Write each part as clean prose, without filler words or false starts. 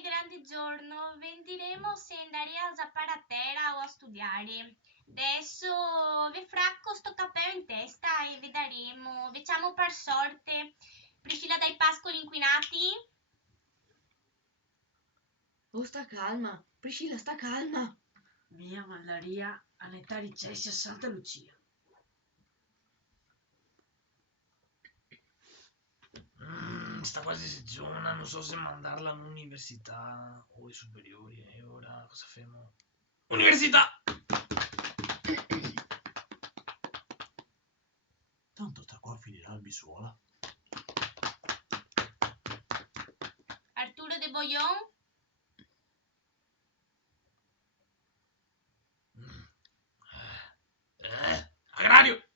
che grande giorno! Vendiremo se andare a zappare a terra o a studiare. Adesso vi fracco sto cappello in testa e vedremo. Facciamo per sorte. Priscilla dai pascoli inquinati? Oh, sta calma. Priscilla, sta calma. Mia Maria, Anetta Ricessi a Santa Lucia. Sta quasi sezione, non so se mandarla all'università o ai superiori. E ora cosa facciamo? Università! Tanto tra qua finirà il bisuola. Arturo de Boillon? Agrario!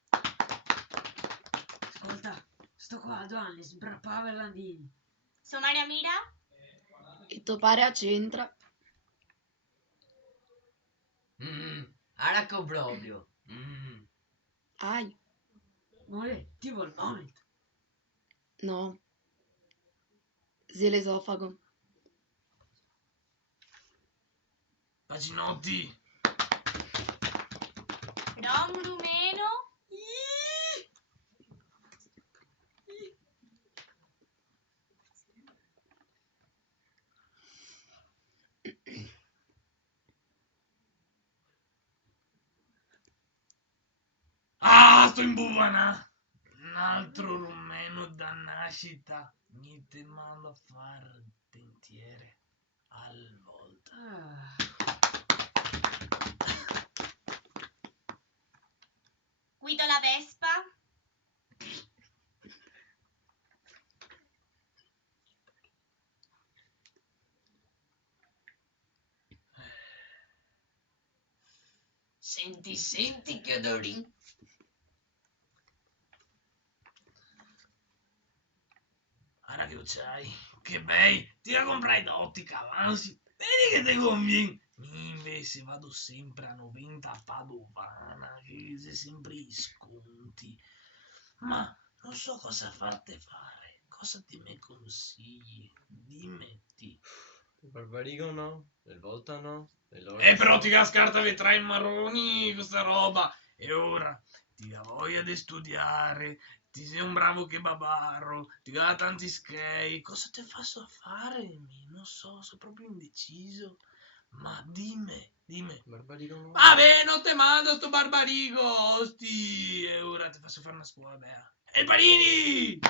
Ascolta, sto qua a 2 anni sbrappava i landini. Sommaria Mira? E tuo pare a centra. Araco proprio. Ai, More, ti vuol il momento. no. Zia l'esofago. Paginotti! Rom rumeno? Ah, sto in buvana! Un altro rumeno da nascita. Niente male a far dentiere al volta. Guido la Vespa? Senti che odori. Ora che lo c'hai, che bei, ti la comprai d'ottica, avanzi, vedi che te conviene. Invece vado sempre a 90 a Padovana, che c'è sempre gli sconti. Ma non so cosa farti fare, cosa ti mi consigli, dimetti. Il Barbarigo no, il Volta no, Però ti cascarta vedrai i marroni, questa roba. E ora ti ha voglia di studiare, ti sei un bravo kebabaro, ti dà tanti skate, cosa ti faccio fare? Non so, sono proprio indeciso. Ma dimmi. Barbarigo no. Vabbè, non te mando sto barbarigo, osti. E ora ti faccio fare una scuola, bea. E Parini!